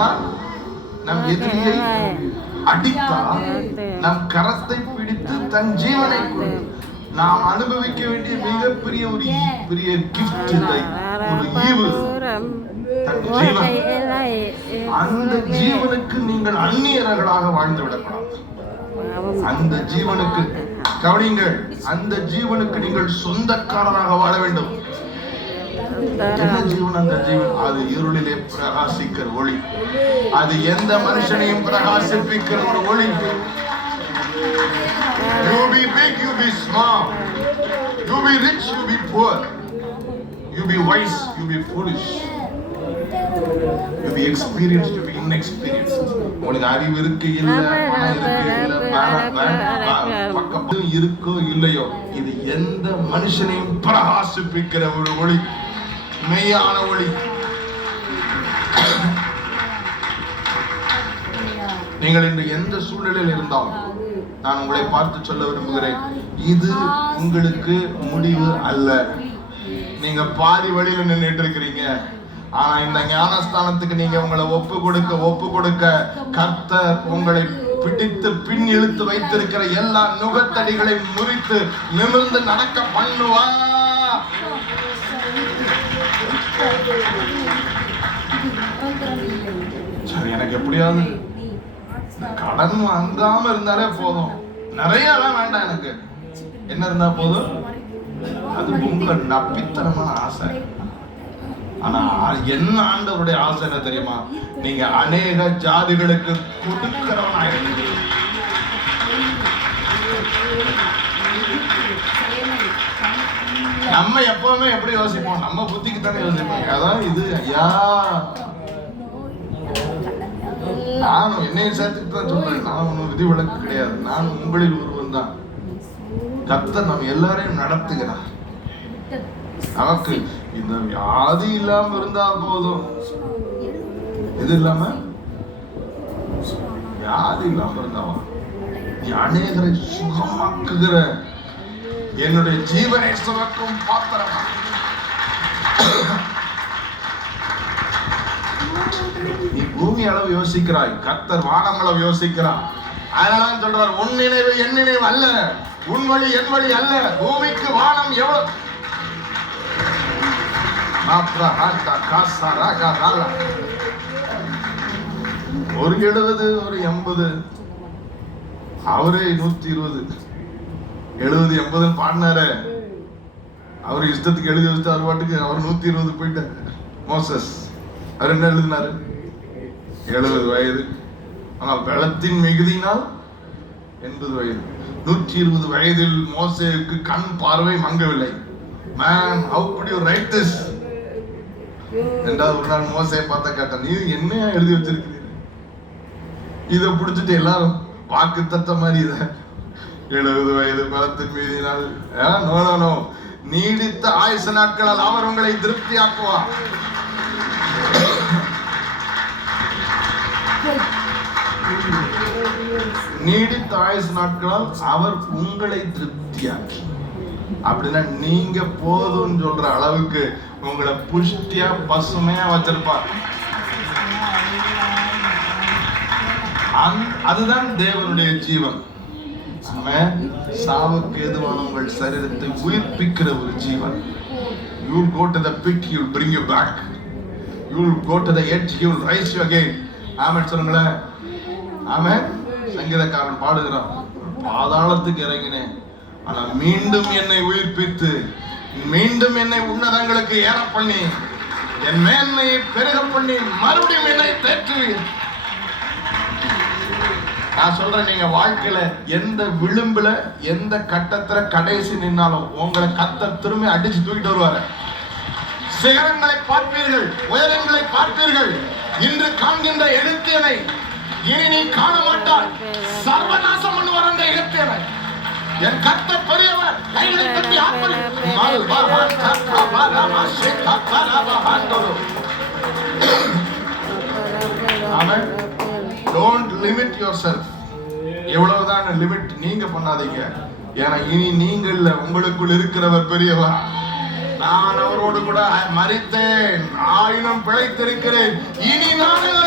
தேவனால் நம் எதிரியை அடித்தால் நம் கரத்தை பிடித்து தன் ஜீவனை கொடு. நாம் அனுபவிக்க வேண்டிய மிகப்பெரிய ஒரு பெரிய கிஃப்ட் இல்லை, ஒரு ஈவு, தன் ஜீவன். அந்த ஜீவனுக்கு நீங்கள் அந்நியர்களாக வாழ்ந்து விடக்கூடாது. அந்த ஜீவனுக்கு கவனிங்கள், அந்த ஜீவனுக்கு நீங்கள் சொந்தக்காரராக வாழ வேண்டும். என்ன ஜீவன் அந்த ஜீவன்? அது இருளிலே பிரகாசிக்கிற ஒளி. அது எந்த மனுஷனையும் பிரகாசிப்பிக்கிற ஒரு ஒளி. You be big, you be small. You be rich, you be poor. You be wise, you be foolish. You be experienced, you be inexperienced. உங்களுக்கு அறிவு இருக்கு இல்ல, பணம் இருக்கு இல்ல, பக்கம் இருக்கோ இல்லையோ, இது எந்த மனுஷனையும் பிரகாசிப்பிக்கிற ஒரு ஒளி, மெய்யான ஒளி. நீங்கள் இன்று எந்த சூழ்நிலையில் இருந்தாலும் நான் உங்களை பார்த்து சொல்ல விரும்புகிறேன், இது உங்களுக்கு முடிவு அல்ல. நீங்க பாதி வழியில நின்றுட்டு இருக்கிறீங்க. ஆனா இந்த ஞானஸ்தானத்துக்கு நீங்க உங்களை ஒப்பு கொடுக்க கர்த்தர் உங்களை பிடித்து பின் இழுத்து வைத்திருக்கிற எல்லா நுகத்தடிகளை முறித்து நிமிர்ந்து நடக்க பண்ணுவா. சரி, எனக்கு எப்படியாவது கடன் வாங்காம இருந்தாலே போதும், நிறைய வேண்டாம், எனக்கு என்ன இருந்தா போதும். அது உங்க நப்பித்தனமான ஆசை. ஆனா என்ன ஆண்டவருடைய ஆசை என்ன தெரியுமா? நீங்க அநேக ஜாதிகளுக்கு கொடுக்கிறவனாயிருக்கு. நம்ம எப்பவுமே எப்படி யோசிப்போம்? நம்ம புத்திக்கு தானே யோசிப்போம். அதான் இது ஐயா, நானும் என்னையும் சேர்த்துட்டு தான் சொல்றேன். நான் ஒன்னும் விதிவிலக்கு கிடையாது. நான் உங்களில் ஒருவன் தான். கர்த்தர் நம்ம எல்லாரையும் நடத்துகிறார். நமக்கு இந்த வியாதி இல்லாம இருந்தா போதும். இது இல்லாம வியாதி இல்லாம இருந்தாவா? நீ அநேகரை சுகமாக்குகிற என்னுடைய ஜீவனை சுமக்கும் பாத்திரமா. நீ பூமி அளவு யோசிக்கிறாய், கர்த்தர் வானம் அளவு யோசிக்கிறார். அதனால சொல்றார், உன் நினைவு என் நினைவு அல்ல, உன் வழி என் வழி அல்ல. பூமிக்கு வானம் எவ்வளவு ஒரு 70 ஒரு 80, அவரே 120 70 80 பாடினாரு. அவரு இஷ்டத்துக்கு எழுதி வச்சுட்டு அவர் பாட்டுக்கு அவர் 120 போயிட்டாரு. மோசஸ் அவர் என்ன எழுதினாரு? 70 வயது. ஆனால் பலத்தின் மிகுதியினால் 80 வயது. 120 வயதில் மோசேவுக்கு கண் பார்வை மங்கவில்லை. Man, how could you write this? என்றால் ஒரு நாள் மோசையை பார்த்த கேட்டான், நீ என்ன எழுதி வச்சிருக்கிறீங்க? இதை பிடிச்சிட்டு எல்லாரும் வாக்கு தத்த மாதிரி இத 70 வயது பலத்தின் மீதினால். நோ, நீடித்த ஆயுசு நாட்களால் அவர் உங்களை திருப்தியாக்குவார். நீடித்த ஆயுசு நாட்களால் அவர் உங்களை திருப்தியாக்கி, அப்படின்னா நீங்க போதும்னு சொல்ற அளவுக்கு உங்களை புஷ்டியா பசுமையா வச்சிருப்பார். அதுதான் தேவனுடைய ஜீவன். சாவுக்கு எதுவான உங்கள் சரீரத்தை உயிர்ப்பிக்கிற ஒரு ஜீவன். You will go to the pit, he will bring you back. You will go to the edge, he will rise you again. ஆமென் சொல்லுங்களேன். ஆமென். சங்கீதக்காரன் பாடுகிறான், பாதாளத்துக்கு இறங்கினேன், ஆனா மீண்டும் என்னை உயிர்ப்பித்து மீண்டும் என்னை உன்னதங்களுக்கு ஏற பண்ணி என் மேன்மையை பெருக பண்ணி மறுபடியும் என்னை தேற்றுவீர். நான் சொல்றேன், நீங்க வாழ்க்கையில எந்த விளிம்புல எந்த கட்டத்துல கடைசி நின்னாலும் உங்களை கர்த்தர் திரும்பி அடிச்சு தூக்கிட்டு வருவாரு. சிகரங்களை பார்ப்பீர்கள், உயரங்களை பார்ப்பீர்கள். இன்று காண்கின்ற எழுத்தியனை இனி நீ காண மாட்டாய். சர்வநாசம் பண்ணுவார் அந்த எழுத்தியனை. என் கர்த்தர் பெரியவர். கைகளை தட்டி ஆர்ப்பரி. ஆமென். Don't limit yourself. எவ்வளவுதான் லிமிட் நீங்க பண்ணாதீங்க. ஏன்னா இனி நீங்க இல்ல, உங்களுக்குள் இருக்கிறவர் பெரியவர். நான் அவரோடு கூட மரித்தேன், ஆயினும் பிழைத்திருக்கிறேன். இனி நான் அல்ல,